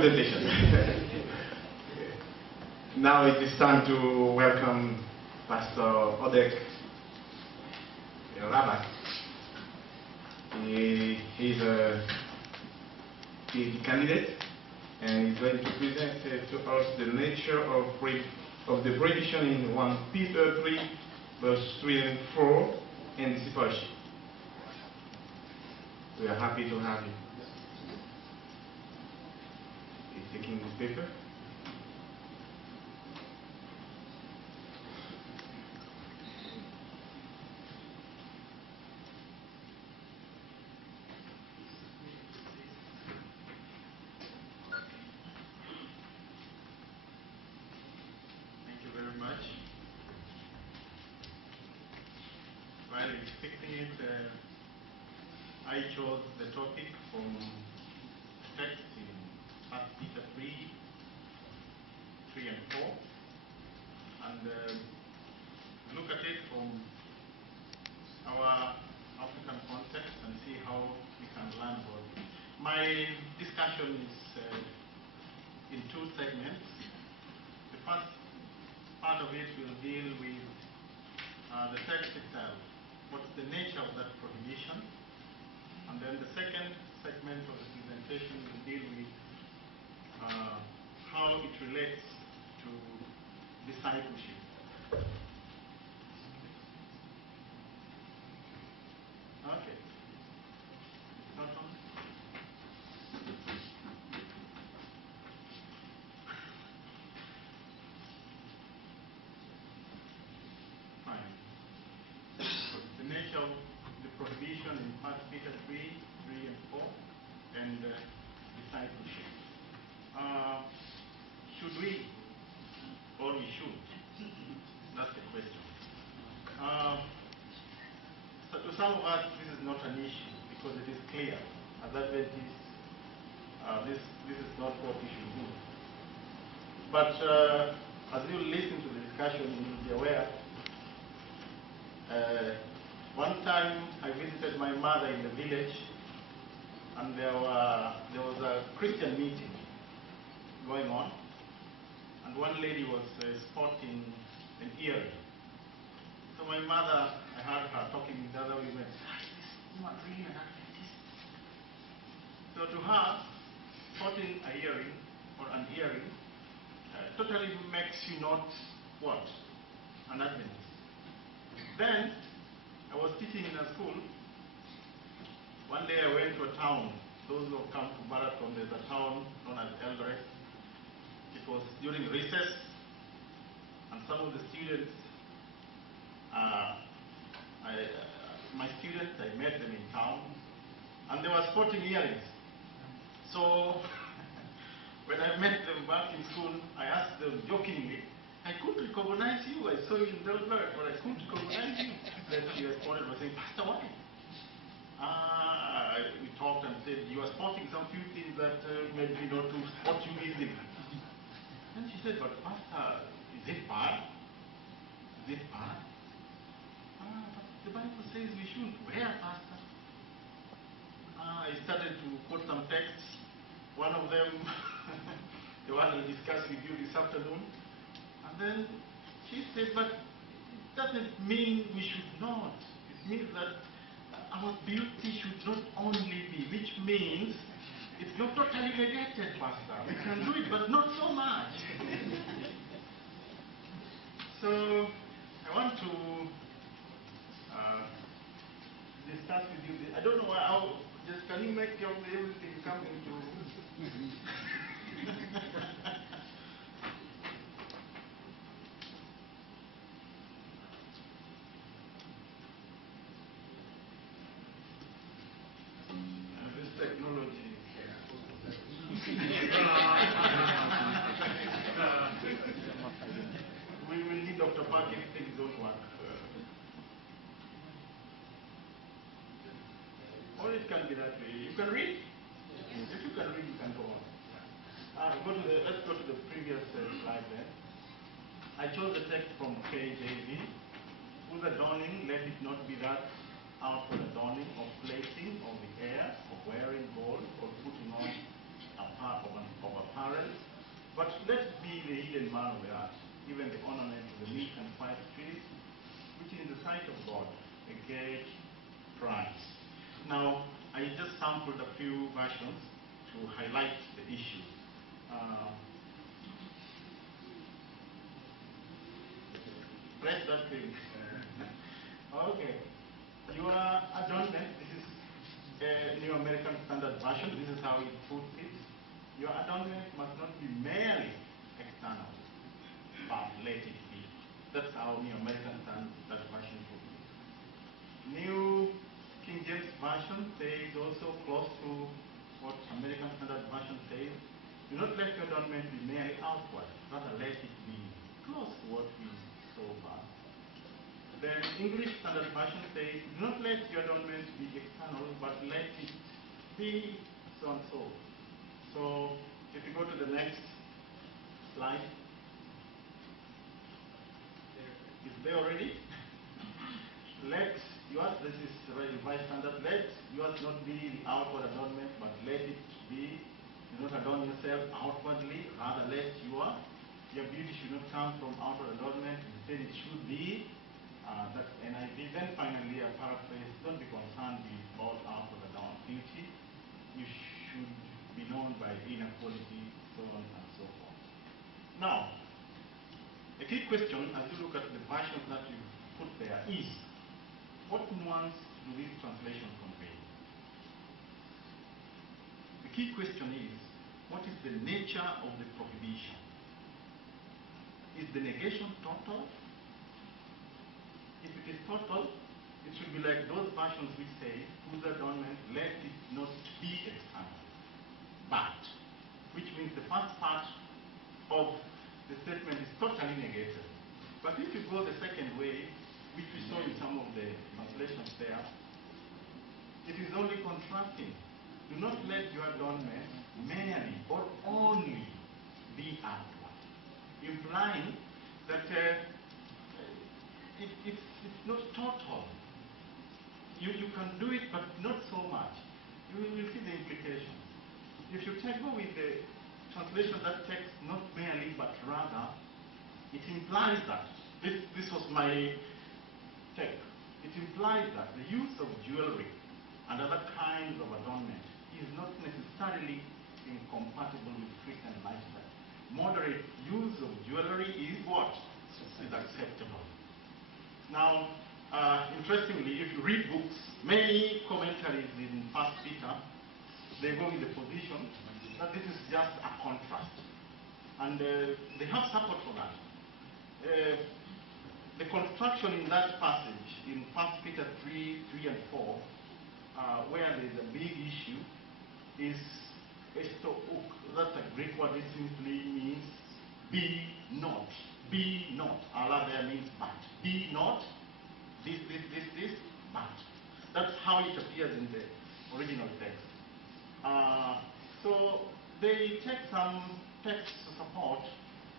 presentation. Now it is time to welcome Pastor Odek Rabach. He is a PhD candidate and he's going to present to us the nature of the prohibition in 1 Peter 3, verse 3 and 4, and discipleship. We are happy to have you. He's taking this paper. Thank you very much. While expecting it, I chose the topic from text in 1 Peter 3 and 4, and look at it from our African context and see how we can learn about it. My discussion is in 2 segments. The first part of it will deal with the text itself. What's the nature of that prohibition? And then the second segment of the presentation will deal with how it relates to discipleship. Okay. Start on. Fine. The nature of the prohibition in 1 Peter 3 and 4, and discipleship. Should we, or we should? That's the question. So to some of us, this is not an issue because it is clear. As Adventists, this is not what we should do. But as you listen to the discussion, you will be aware. One time I visited my mother in the village, and there was a Christian meeting going on, and one lady was sporting an earring. So my mother, I heard her talking with other women, this woman really an Adventist. So to her, sporting an earring totally makes you not what? An Adventist. Then I was teaching in a school. One day I went to a town. Those who have come to Marathon, there's a town known as Eldoret. It was during recess, and some of the students, my students, I met them in town, and they were sporting earrings. So when I met them back in school, I asked them jokingly, I couldn't recognize you. I saw you in Eldoret, but I couldn't recognize you. Then she responded by saying, Pastor, why? We talked and said, you are sporting some few things that made me not to spot you easily. And she said, but Pastor, is it bad? Is it bad? But the Bible says we should. Where, Pastor? I started to quote some texts. One of them, the one I'll discuss with you this afternoon. And then she said, but it doesn't mean we should not. It means that our beauty should not only be, which means it's not totally negated, Pastor. We can do it, but not so much. So I want to discuss with you. I don't know how. Just can you make everything come into? This technology. We will need Dr. Park if things don't work. Or it can be that way. You can read. If you can read, you can go on. Let's go to the previous slide then. I chose the text from KJV. Whose adorning, let it not be that outward adorning of placing on the hair, of wearing gold, or putting on a part of a But let's be the hidden man of the earth, even the ornament of the meek and quiet spirit, which in the sight of God a great prize. Now, I just sampled a few versions to highlight the issue. Press that thing. Okay. Your adornment, this is a New American Standard Version. This is how it puts it. Your adornment must not be merely external, but let it be. That's how New American Standard Version puts it. New King James Version says also close to what American Standard Version says. Do not let your adornment be merely outward, rather let it be close to what we saw far. Then English Standard Version says, do not let your adornment be external, but let it be so and so. So if you go to the next slide, it's there already. Let yours, this is the Revised Standard, let yours not be the outward adornment, but let it be, do not adorn yourself outwardly, rather let your beauty should not come from outward adornment, instead it should be that's NIV. Then finally, a paraphrase, don't be concerned with all outward adorned beauty. You should be known by inner quality, so on and so forth. Now, a key question as you look at the versions that you put there is, what nuance do these translations convey? The key question is, what is the nature of the prohibition? Is the negation total? If it is total, it should be like those versions which say, whose adornment, let it not be external, but, which means the first part of the statement is totally negated. But if you go the second way, which we saw in some of the translations there, it is only contrasting. Do not let your adornment merely or only be outward, implying that it's not total. You can do it, but not so much. You will see the implications. If you go with the translation that takes not merely, but rather, it implies that, this was my take, it implies that the use of jewelry and other kinds of adornment is not necessarily incompatible with Christian lifestyle. Moderate use of jewelry is what? Is acceptable. Now, interestingly, if you read books, many commentaries in 1 Peter, they go with the position that this is just a contrast. And they have support for that. The construction in that passage, in 1 Peter 3 and 4, where there is a big issue, is estouk. That's a Greek word. It simply means be not. Be not. Allah there means but. Be not this, but. That's how it appears in the original text. So they take some text to support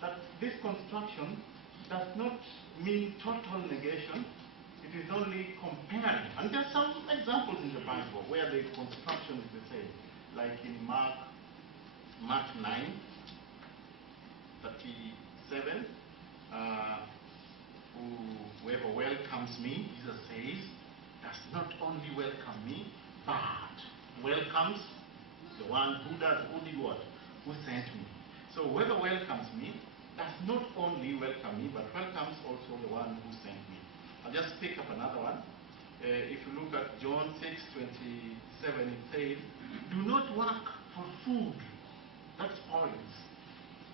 that this construction does not mean total negation. It is only comparing. And there are some examples in the Bible where the construction is the same. Like in Mark 9, 37. Whoever welcomes me, Jesus says, does not only welcome me, but welcomes the one who did what? Who sent me. So whoever welcomes me does not only welcome me, but welcomes also the one who sent me. I'll just pick up another one. If you look at John 6:27, it says, do not work for food that spoils,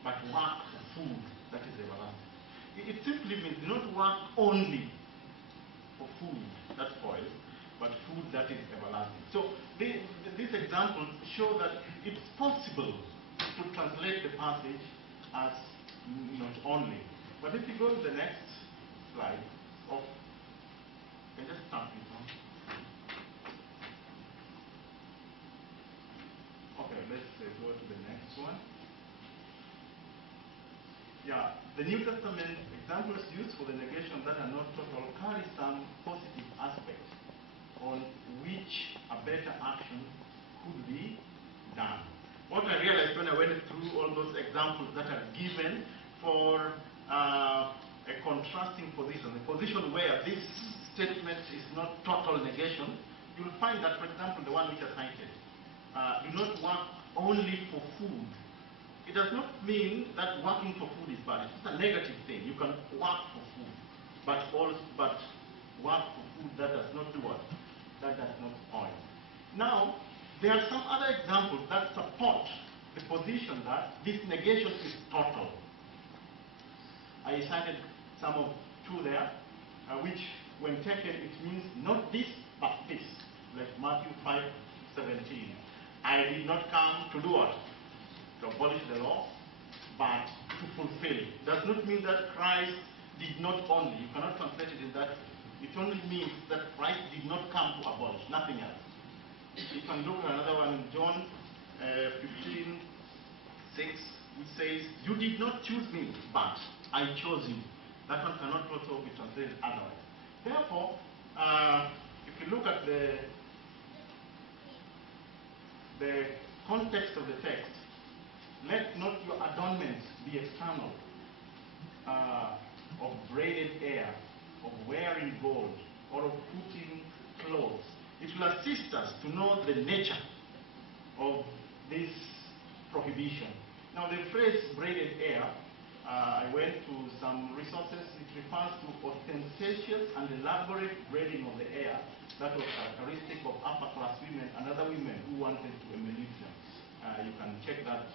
but work for food that is everlasting. It simply means do not work only for food that spoils, but food that is everlasting. So these examples show that it's possible to translate the passage as not only. But if you go to the next slide, can just start this one. Okay, let's go to the next one. Yeah, the New Testament examples used for the negation that are not total carry some positive aspects on which a better action could be done. what I realized when I went through all those examples that are given for a contrasting position, a position where this statement is not total negation, you'll find that, for example, the one which I cited, do not work only for food. It does not mean that working for food is bad. It's a negative thing. You can work for food, but work for food, that does not do what? That does not oil. Now, there are some other examples that support the position that this negation is total. I cited some of two there, which when taken, it means not this, but this. Like Matthew 5:17. I did not come to do what? To abolish the law, but to fulfill. Does not mean that Christ did not only. You cannot translate it in that way. It only means that Christ did not come to abolish, nothing else. You can look at another one in John 15:6, which says, "You did not choose me, but I chose you." That one cannot also be translated otherwise. Therefore, if you look at the context of the text, let not your adornment be external, of braided hair, of wearing gold, or of putting clothes. It will assist us to know the nature of this prohibition. Now, the phrase braided hair, I went to some resources. It refers to ostentatious and elaborate braiding of the hair that was characteristic of upper-class women and other women who wanted to emulate them. You can check that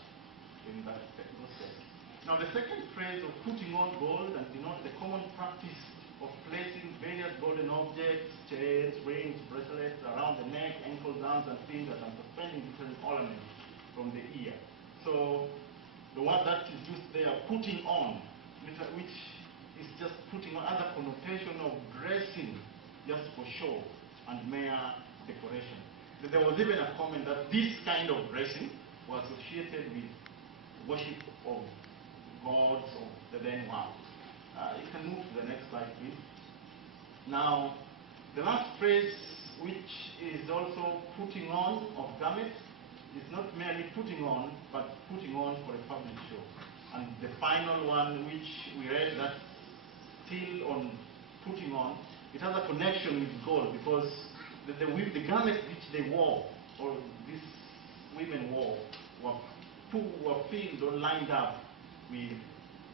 in those texts. Now, the second phrase of putting on gold and denotes the common practice of placing various golden objects, chains, rings, bracelets around the neck, ankles, arms, and fingers, and suspending different ornaments from the ear. So, the word that is used there, putting on, which is just putting on, other connotation of dressing just for show and mere decoration. There was even a comment that this kind of dressing was associated with worship of gods of the then world. You can move to the next slide, please. Now, the last phrase, which is also putting on of garments, is not merely putting on, but putting on for a public show. And the final one, which we read, that's still on putting on, it has a connection with gold, because the garments which they wore, or these women wore, were filled or lined up with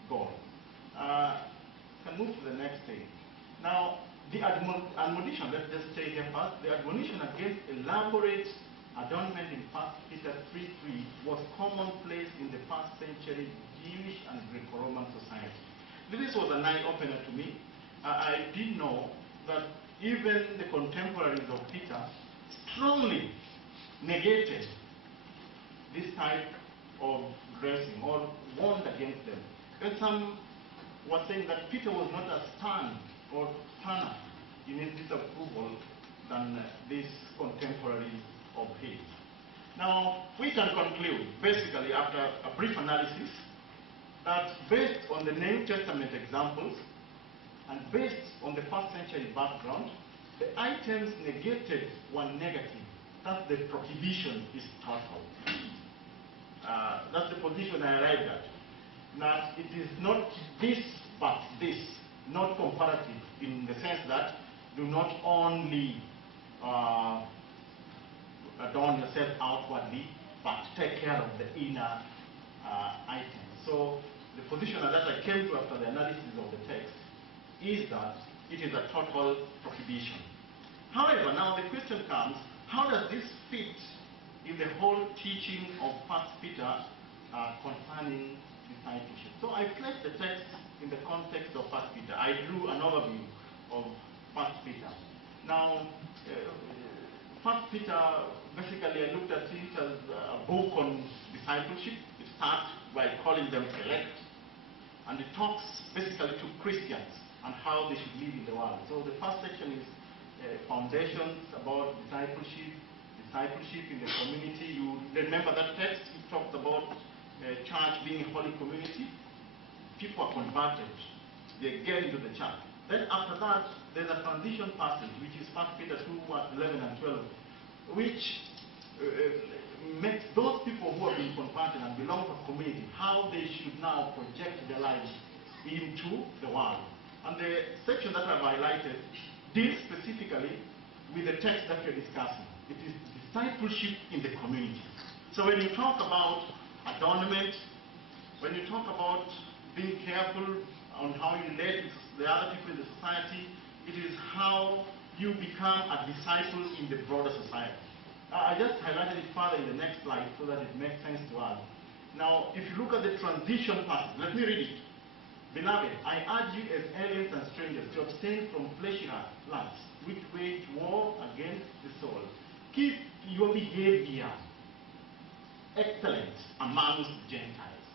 gold. Can move to the next thing. Now, the admonition, let's just stay here first. The admonition against elaborate adornment in 1 Peter 3:3 was commonplace in the first century Jewish and Greco-Roman society. This was an eye-opener to me. I did know that even the contemporaries of Peter strongly negated this type of dressing or warned against them. And some were saying that Peter was not as stern or sterner in his disapproval than these contemporaries of his. Now, we can conclude, basically, after a brief analysis, that based on the New Testament examples and based on the first century background, the items negated were negative. That's the prohibition is total. That's the position I arrived at. That it is not this, but this, not comparative, in the sense that do not only adorn yourself outwardly, but take care of the inner items. So the position that I came to after the analysis of the text is that it is a total prohibition. However, now the question comes, how does this fit in the whole teaching of 1 Peter concerning discipleship? So I placed the text in the context of 1 Peter. I drew an overview of 1 Peter. Now, 1 Peter, basically I looked at it as a book on discipleship. It starts by calling them elect, and it talks basically to Christians and how they should live in the world. So the first section is foundations about discipleship in the community. You remember that text? It talks about church being a holy community. People are converted. They get into the church. Then after that, there's a transition passage, which is 1 Peter 2, 11 and 12, which makes those people who have been converted and belong to a community, how they should now project their lives into the world. And the section that I've highlighted deals specifically with the text that we're discussing. It is discipleship in the community. So when you talk about adornment, when you talk about being careful on how you relate to the other people in the society, it is how you become a disciple in the broader society. I just highlighted it further in the next slide so that it makes sense to us. Now, if you look at the transition passage, let me read it. Beloved, I urge you as aliens and strangers to abstain from fleshly lusts, which wage war against the soul. Keep your behavior excellent amongst Gentiles.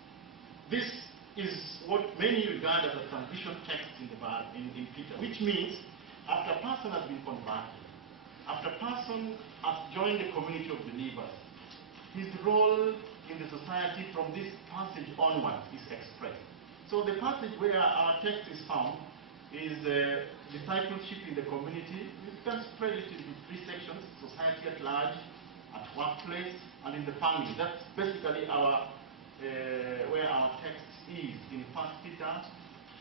This is what many regard as a transition text in the Bible, in Peter, which means after a person has been converted, after a person has joined the community of believers, his role in the society from this passage onwards is expressed. So the passage where our text is found is discipleship in the community. You can spread it into three sections: society at large, at workplace, and in the family. That's basically our where our text is in 1 Peter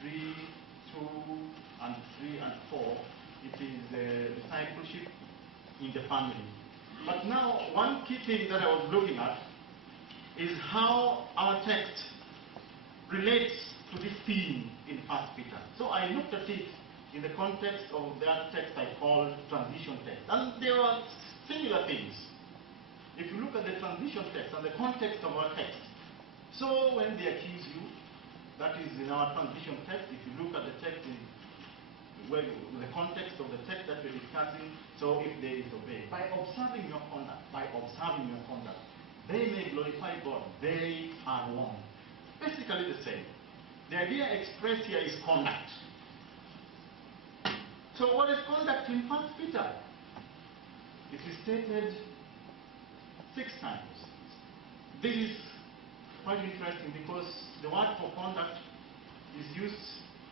3, 2, and 3 and 4. It is discipleship in the family. But now, one key thing that I was looking at is how our text relates to this theme in 1 Peter. So I looked at it in the context of that text I called transition text. And there are similar things. If you look at the transition text and the context of our text, so when they accuse you, that is in our transition text, if you look at the text in the context of the text that we're discussing, so if they disobey, by observing your conduct, they may glorify God, they are one. Basically the same. The idea expressed here is conduct. So what is conduct in 1 Peter? It is stated 6 times. This is quite interesting because the word for conduct is used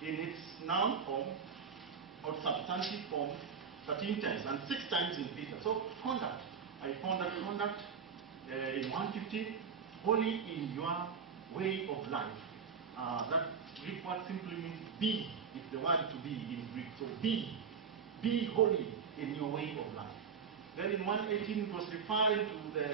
in its noun form or substantive form 13 times and 6 times in Peter. So conduct. I found that conduct in 150, holy in your way of life. That Greek word simply means be. It's the word to be in Greek. So be holy in your way of life. Then in 118 it was referring to the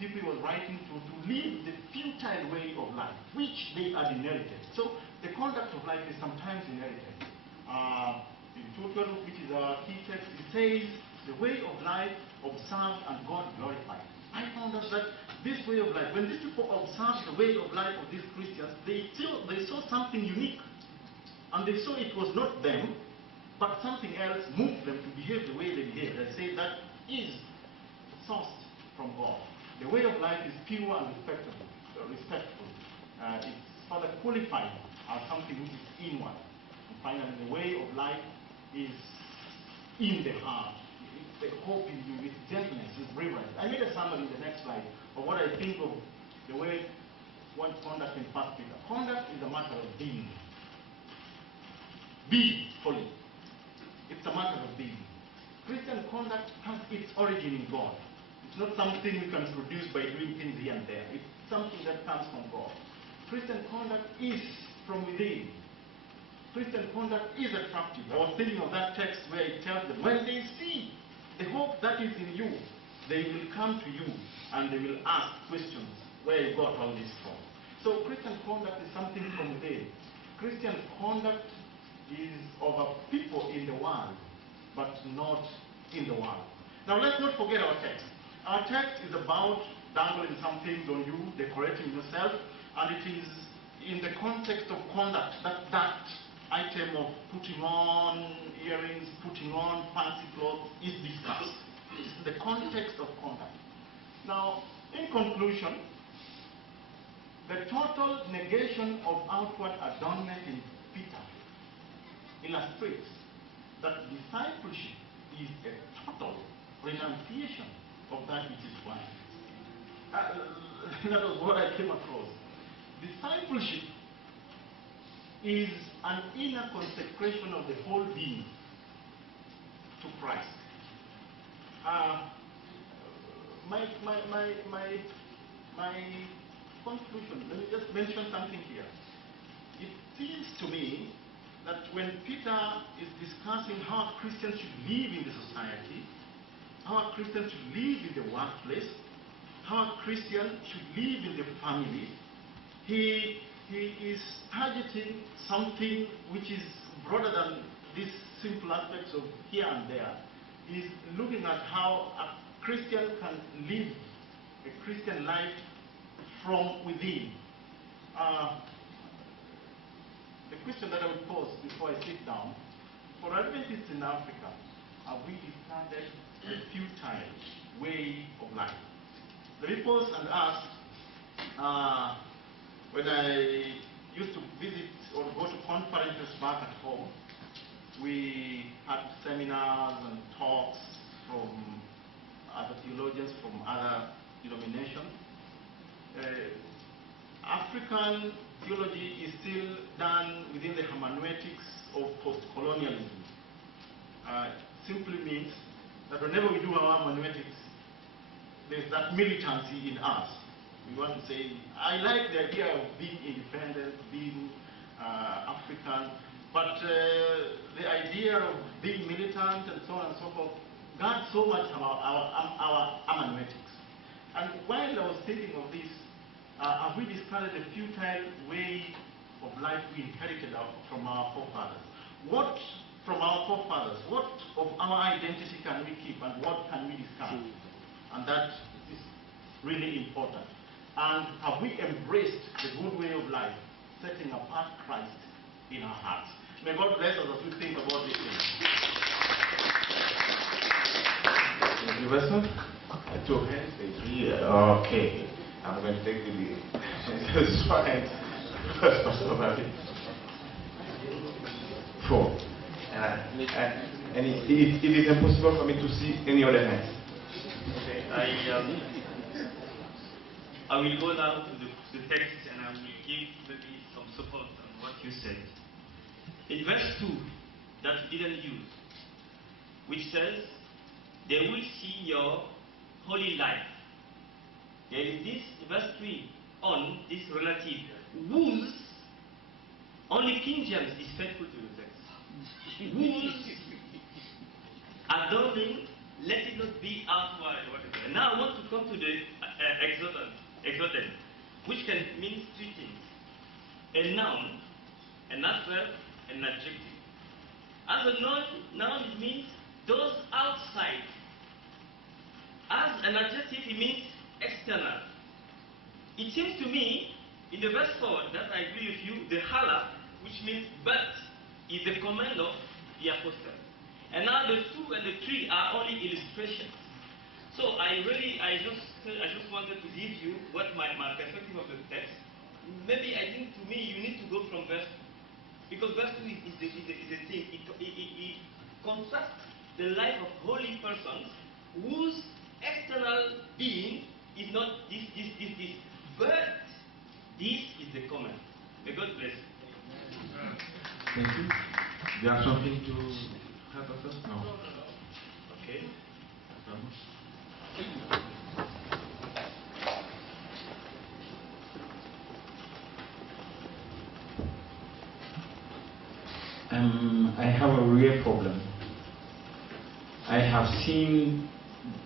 people he was writing to live the futile way of life, which they had inherited. So the conduct of life is sometimes inherited. In 2:12, which is our key text, it says, the way of life observed and God glorified. I found out that this way of life, when these people observed the way of life of these Christians, they saw something unique. And they saw it was not them, but something else moved them to behave the way they behave. They say that is sourced from God. The way of life is pure and respectful. It's further qualified as something which is inward. And finally, the way of life is in the heart. It's the hope in you, it's gentleness, it's reverence. I made a summary in the next slide of what I think of the way one conduct in 1 Peter. Conduct is a matter of being. Be holy. It's a matter of being. Christian conduct has its origin in God. It's not something we can produce by doing things here and there. It's something that comes from God. Christian conduct is from within. Christian conduct is attractive. I was thinking of that text where it tells them, when they see the hope that is in you, they will come to you and they will ask questions, where you got all this from. So Christian conduct is something from within. Christian conduct is of a people in the world, but not in the world. Now let's not forget our text. Our text is about dangling some things on you, decorating yourself, and it is in the context of conduct that item of putting on earrings, putting on fancy clothes is discussed. It's the context of conduct. Now, in conclusion, the total negation of outward adornment in Peter illustrates that discipleship is a total renunciation of that which is blind. That was what I came across. Discipleship is an inner consecration of the whole being to Christ. my conclusion, let me just mention something here. It seems to me that when Peter is discussing how Christians should live in the society, how Christians should live in the workplace, how Christians should live in the family, he is targeting something which is broader than these simple aspects of here and there. He's looking at how a Christian can live a Christian life from within. The question that I would pose before I sit down, for Adventists in Africa, have we discarded the futile way of life? Let me pause and ask, when I used to visit or go to conferences back at home, we had seminars and talks from other theologians from other denominations. African theology is still done within the hermeneutics of post-colonialism. Simply means that whenever we do our hermeneutics, there's that militancy in us. We want to say, I like the idea of being independent, being African, but the idea of being militant and so on and so forth guards so much about our hermeneutics. And while I was thinking of this, have we discarded the futile way of life we inherited from our forefathers? What from our forefathers, what of our identity can we keep and what can we discard? And that is really important. And have we embraced the good way of life, setting apart Christ in our hearts? May God bless us as we think about these things. Thank you, Pastor. 2 hands, 3. Okay. I'm going to take the lead. That's fine. First, Pastor Bobby. 4. And it is impossible for me to see any other hands. Okay, I will go now to the text and I will give maybe some support on what you said. In verse 2, that you didn't use, which says, they will see your holy life. There is this, verse 3, on this relative, whose, only King James is faithful to the text. Whose adorning, let it not be outward. Whatever. And now I want to come to the exodus, which can mean 3 things. A noun, an adverb, and an adjective. As a noun it means those outside. As an adjective it means external. It seems to me, in the verse 4, that I agree with you, the hala, which means but, is the command of the apostle. And now the 2 and the 3 are only illustrations. So I just wanted to give you what my perspective of the text. Maybe I think to me you need to go from verse 2, because verse 2 is a thing. It contrasts the life of holy persons whose external being is not this. But this is the command. May God bless you. Thank you. Do you have something to help us? No. Okay. I have a real problem. I have seen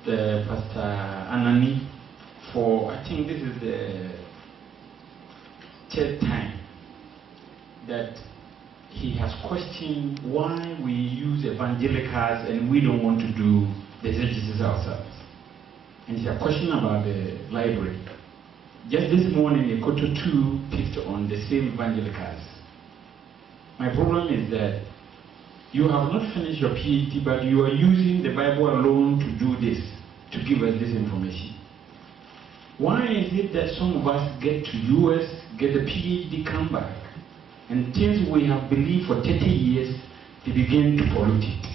the Pastor Anani for, I think this is the 3rd time that he has questioned why we use evangelicals and we don't want to do the exegesis ourselves. And he had a question about the library. Just this morning, the Koto 2 picked on the same evangelicals. My problem is that you have not finished your PhD, but you are using the Bible alone to do this, to give us this information. Why is it that some of us get to US, get a PhD, come back, and things we have believed for 30 years, they begin to pollute it?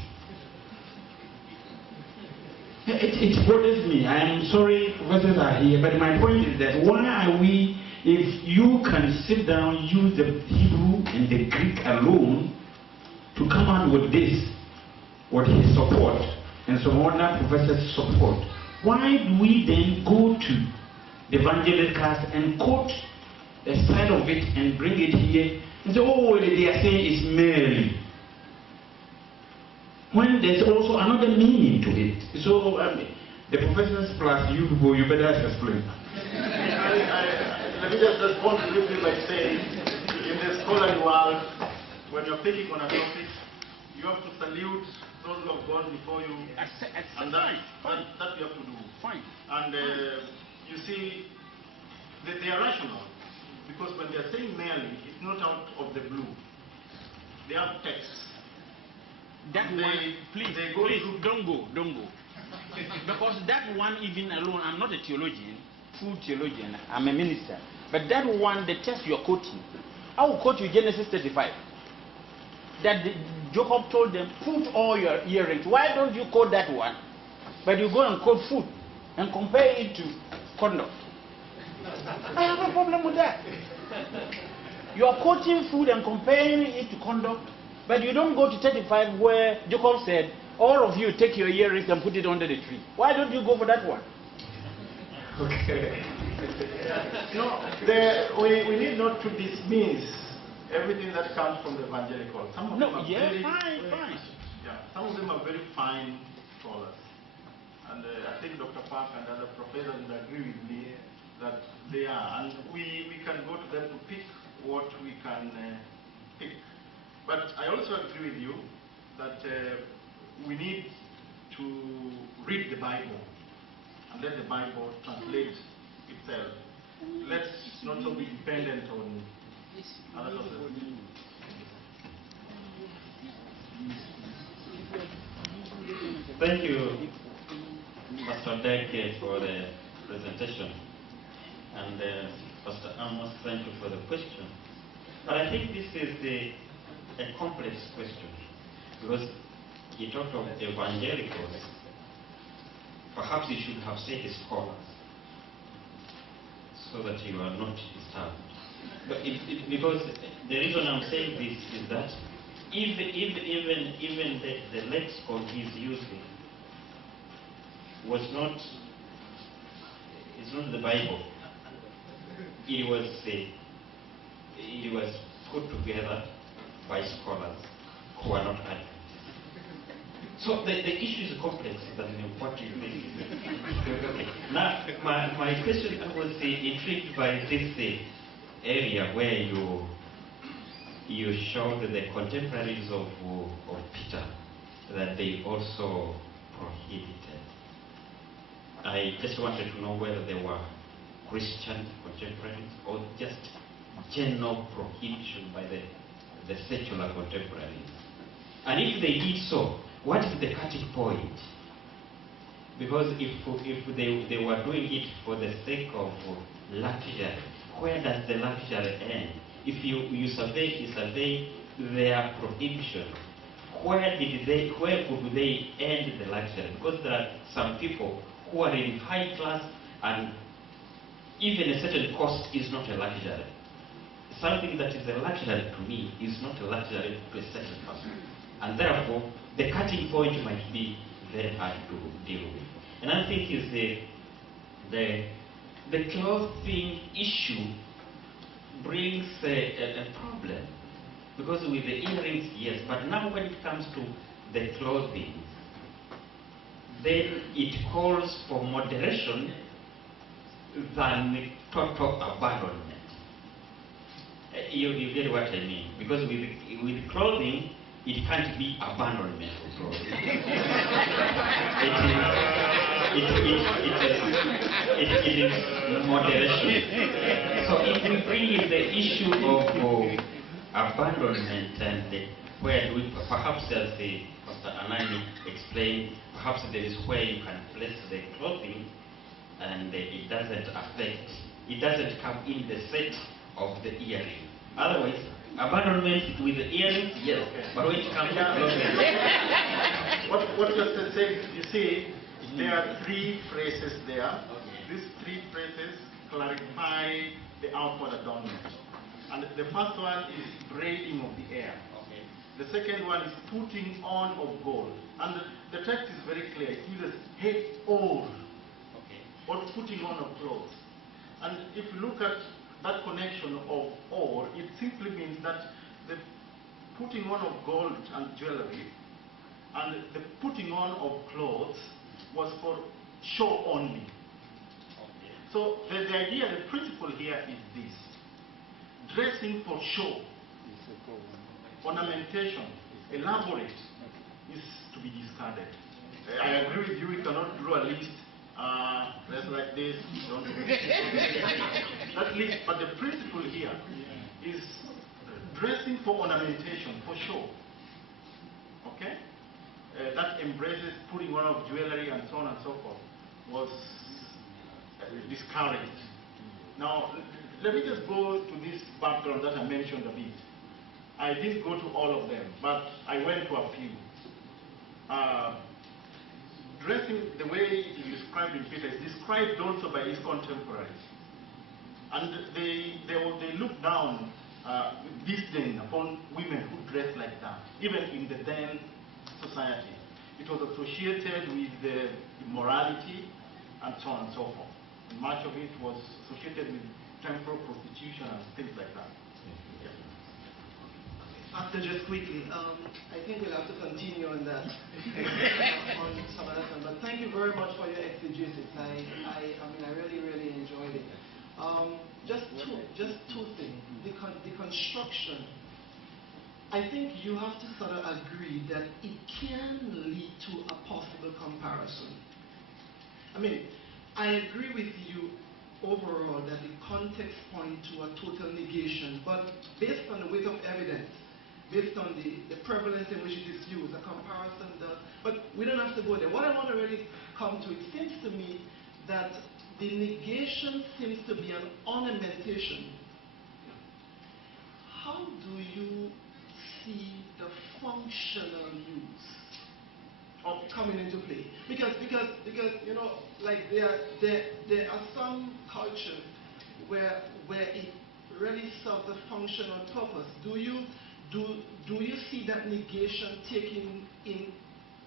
It bothers me. I am sorry professors are here, but my point is that why are we, if you can sit down, use the Hebrew and the Greek alone to come out with this, with his support, and some other professors' support, Why do we then go to the evangelicals and quote a side of it and bring it here and say, oh, they are saying it's merely, when there's also another meaning to it? So the professors plus you people, you better explain. Let me just respond briefly by saying, in the scholarly world, when you're picking on a topic, you have to salute those who have gone before you, and that you have to do. Fine. And you see, they are rational, because when they are saying merely, it's not out of the blue. They have texts. That one, please, don't go. Because that one, even alone, I'm not a theologian, full theologian, I'm a minister. But that one, the text you're quoting, I will quote you Genesis 35. That Jacob told them, put all your earrings. Why don't you quote that one? But you go and quote food and compare it to conduct. I have a problem with that. You are quoting food and comparing it to conduct, but you don't go to 35 where Jacob said, all of you take your earrings and put it under the tree. Why don't you go for that one? Okay. No, we need not to dismiss everything that comes from the evangelical. Some of them are fine. Yeah, some of them are very fine scholars. And I think Dr. Park and other professors would agree with me that they are. And we can go to them to pick what we can pick. But I also agree with you that we need to read the Bible and let the Bible translate itself. Let's not so be dependent on other sources. Thank you, Pastor Odek, for the presentation. And Pastor Amos, thank you for the question. But I think this is a complex question, because he talked of evangelicals. Perhaps he should have said scholars, so that you are not disturbed. But because the reason I'm saying this is that even the lexicon he's using it's not the Bible. It was put together by scholars who are not Adventists. So the issue is complex than what you think. Okay. Now, my question, I was intrigued by this area where you showed the contemporaries of Peter that they also prohibited. I just wanted to know whether they were Christian contemporaries or just general prohibition by the secular contemporaries. And if they did so, what is the cutting point? Because if they were doing it for the sake of luxury, where does the luxury end? If you survey their prohibition, where could they end the luxury? Because there are some people who are in high class, and even a certain cost is not a luxury. Something that is a luxury to me is not a luxury to a certain person. And therefore, the cutting point might be very hard to deal with. Another thing is the clothing issue brings a problem. Because with the earrings, yes, but now when it comes to the clothing, then it calls for moderation than total abandonment. You get what I mean? Because with clothing, it can't be abandonment of clothing. It is moderation. So if we bring in the issue of abandonment and where do we, perhaps as Pastor Anani explained, perhaps there is where you can place the clothing and it doesn't come in the set of the earring. Otherwise, abandonment with the earrings, yes, but when it comes to clothing. What you're saying, you see, there are three phrases there. These three phrases clarify the outward adornment. And the first one is braiding of the hair. Okay. The second one is putting on of gold. And the text is very clear. It uses head or. or putting on of clothes. And if you look at that connection of or, it simply means that the putting on of gold and jewelry and the putting on of clothes was for show only. Okay. So the idea, the principle here is this. Dressing for show, ornamentation, elaborate, is to be discarded. I agree with you, we cannot draw a list. Dress like this, don't do that list, but the principle here is dressing for ornamentation, for show. Okay? That embraces putting on of jewelry and so on and so forth was discouraged. Now, let me just go to this background that I mentioned a bit. I didn't go to all of them, but I went to a few. Dressing the way it is described in Peter is described also by his contemporaries. And they look down with disdain upon women who dress like that, even in the then society. It was associated with immorality and so on and so forth. And much of it was associated with temporal prostitution and things like that. Yeah. Pastor, just quickly, I think we'll have to continue on that on some other time. But thank you very much for your exegesis. I mean, I really, really enjoyed it. Just two things. The construction. I think you have to sort of agree that it can lead to a possible comparison. I mean, I agree with you overall that the context points to a total negation, but based on the weight of evidence, based on the prevalence in which it is used, a comparison does, but we don't have to go there. What I want to really come to, it seems to me that the negation seems to be an ornamentation. How do you see the functional use of coming into play? Because you know, like there are some cultures where it really serves a functional purpose. Do you see that negation taking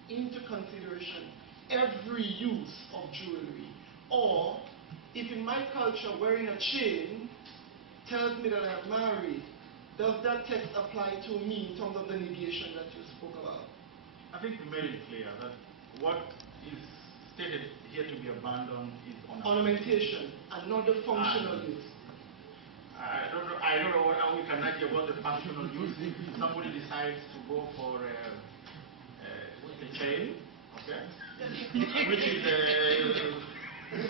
into consideration every use of jewelry? Or if in my culture wearing a chain tells me that I'm married, does that text apply to me in terms of the negation that you spoke about? I think we made it clear that what is stated here to be abandoned is ornamentation and not the functional use. I don't know how we can argue about the functional use. Somebody decides to go for a chain, okay, which is and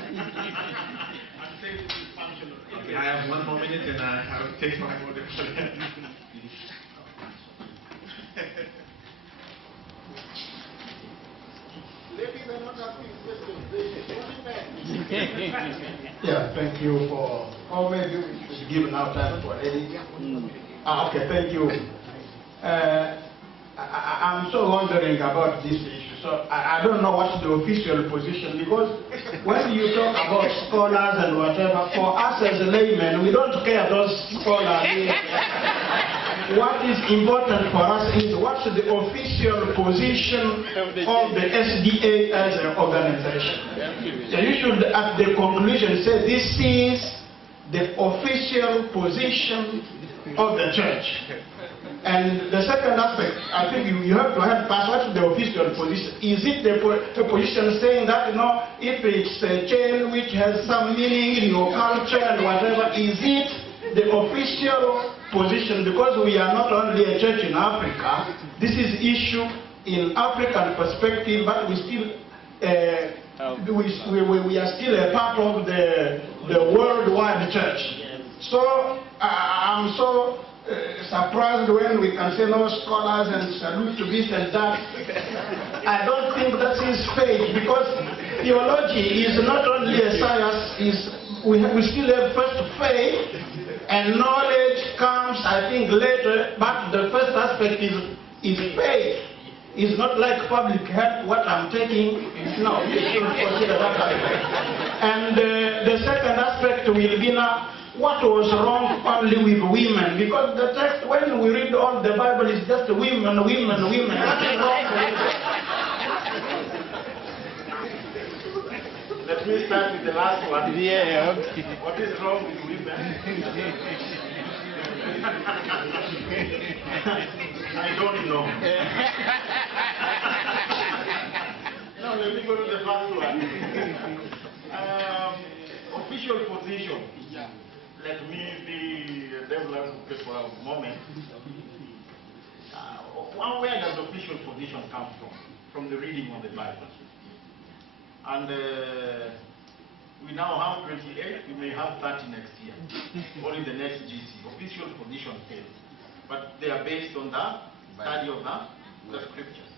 say it is functional. Okay, I have 1 more minute and I will take my order for that. Ladies are not asking questions. Yeah, thank you for, or maybe we should give now time for ladies. Okay, thank you. I'm so wondering about this issue. So I don't know what's the official position, because when you talk about scholars and whatever, for us as laymen, we don't care those scholars. What is important for us is what's the official position of the SDA as an organization. So you should, at the conclusion, say this is the official position of the church. And the second aspect, I think you have to help us. What's the official position? Is it the position saying that, you know, if it's a chain which has some meaning in your culture and whatever, is it the official position? Because we are not only a church in Africa, this is issue in African perspective, but we still we are still a part of the worldwide church. So I'm so surprised when we can say no scholars and salute to this and that. I don't think that is faith, because theology is not only a science, we still have first faith, and knowledge comes, I think, later, but the first aspect is faith. It's not like public health, what I'm taking. No, you should consider that aspect. And the second aspect will be now, what was wrong only with women? Because the text, when we read all the Bible, is just women, women, women. What is wrong with it? Let Let me start with the last one. Yeah, okay. What is wrong with women? I don't know. Now let me go to the first one. Official position. Let me be a devil advocate for a moment. Where does official position come from? From the reading of the Bible. And we now have 28, we may have 30 next year, or in the next GC. Official position fails. But they are based on the study of the scriptures.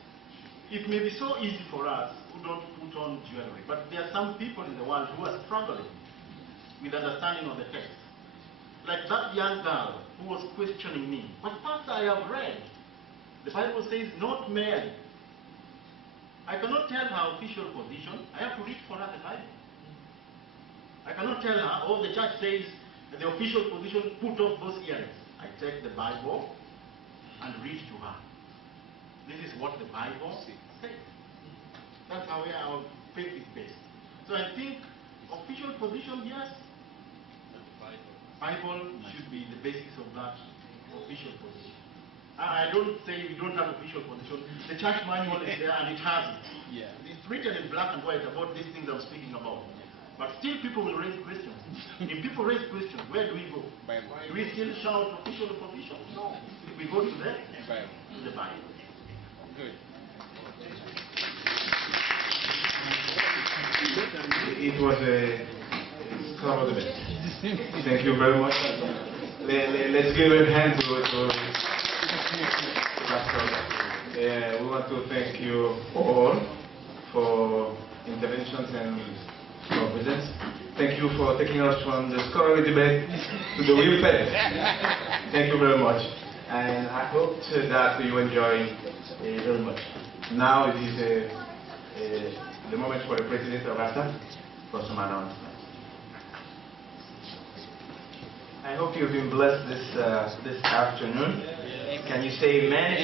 It may be so easy for us who don't put on jewelry, but there are some people in the world who are struggling with understanding of the text. Like that young girl who was questioning me. But Pastor, I have read. The Bible says not marry. I cannot tell her official position. I have to read for her the Bible. I cannot tell her, oh, the church says the official position, put off those earrings. I take the Bible and read to her. This is what the Bible says. That's how our faith is based. So I think official position, yes. Bible should be the basis of that official position. I don't say we don't have official position. The church manual is there and it has it. Yeah. It's written in black and white about these things I'm speaking about. But still people will raise questions. If people raise questions, where do we go? Bible. Do we still shout official position? No. We go to the Bible. To the Bible. Good. It was a thorough debate. Thank you very much. Let's give a hand to Pastor. We want to thank you all for interventions and for presence. Thank you for taking us from the scholarly debate to the real faith. Thank you very much. And I hope that you enjoy very much. Now it is the moment for the President of ASA for some announcements. I hope you've been blessed this afternoon. Can you say amen?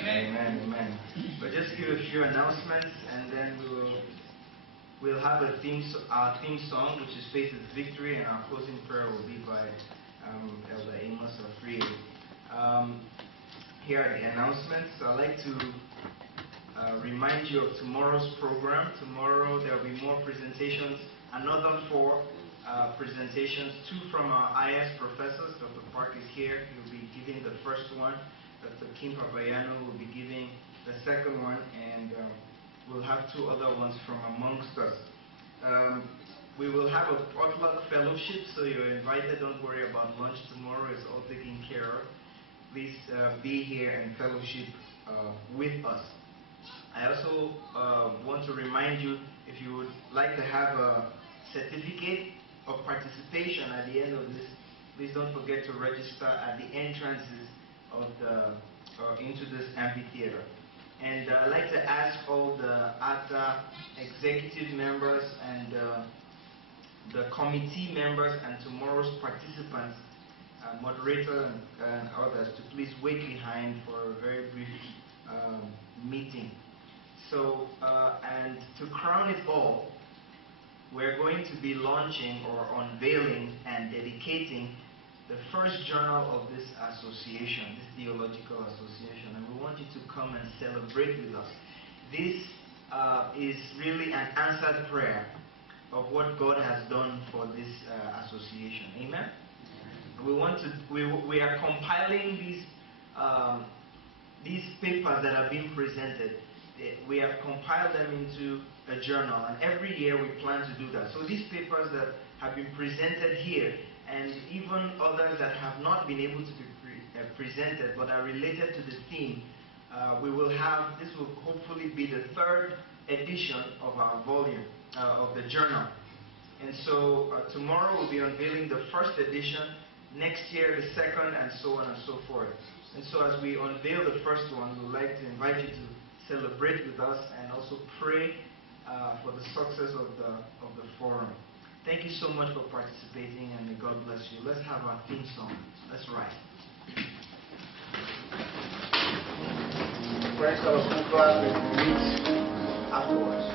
Amen, amen. We'll just give a few announcements and then we'll have our theme song, which is Faith is Victory, and our closing prayer will be by Elder Amos Afriye. Here are the announcements. I'd like to remind you of tomorrow's program. Tomorrow there will be more presentations, another 4 presentations, 2 from our IS professors. Dr. Park is here. He'll be giving the first one. Dr. Kim Papayano will be giving the second one, and we'll have 2 other ones from amongst us. We will have a potluck fellowship, so you're invited. Don't worry about lunch tomorrow. It's all taken care of. Please be here and fellowship with us. I also want to remind you, if you would like to have a certificate of participation at the end of this, please don't forget to register at the entrances of into this amphitheater. And I'd like to ask all the ATA executive members and the committee members and tomorrow's participants, moderator and others, to please wait behind for a very brief meeting. So, and to crown it all, we're going to be launching or unveiling and dedicating the first journal of this association, this theological association, and we want you to come and celebrate with us. This is really an answered prayer of what God has done for this association. Amen? We are compiling these papers that are being presented. We have compiled them into a journal, and every year we plan to do that. So these papers that have been presented here, and even others that have not been able to be presented but are related to the theme, we will have, this will hopefully be the 3rd edition of our volume, of the journal. And so tomorrow we'll be unveiling the 1st edition, next year the 2nd, and so on and so forth. And so as we unveil the first one, we would like to invite you to celebrate with us and also pray for the success of the forum. Thank you so much for participating, and may God bless you. Let's have our theme song. Let's rise. Praise God, we'll meet afterwards.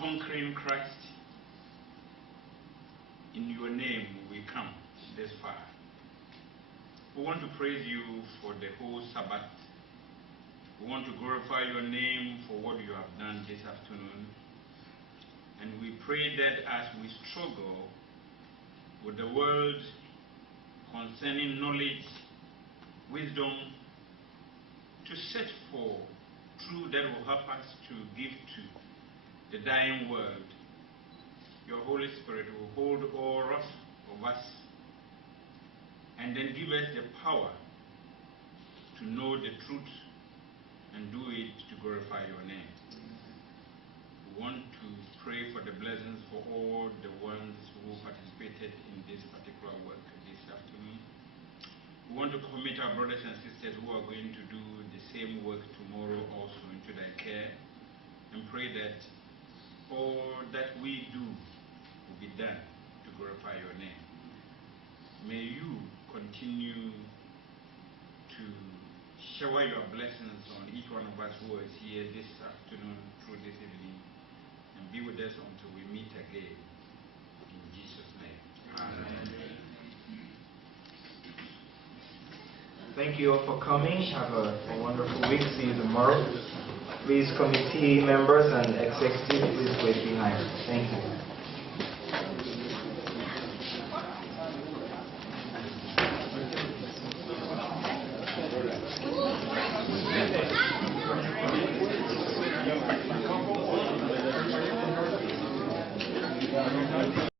conquering Christ, in your name we come this far. We want to praise you for the whole Sabbath. We want to glorify your name for what you have done this afternoon. And we pray that as we struggle with the world concerning knowledge, wisdom, to search for truth that will help us to give to the dying world, your Holy Spirit will hold all of us and then give us the power to know the truth and do it to glorify your name. We want to pray for the blessings for all the ones who participated in this particular work this afternoon. We want to commit our brothers and sisters who are going to do the same work tomorrow also into thy care, and pray that all that we do will be done to glorify your name. May you continue to shower your blessings on each one of us who is here this afternoon through this evening, and be with us until we meet again. In Jesus' name. Amen. Thank you all for coming. Have a wonderful week. See you tomorrow. Please, committee members and executive, please wait behind. Thank you.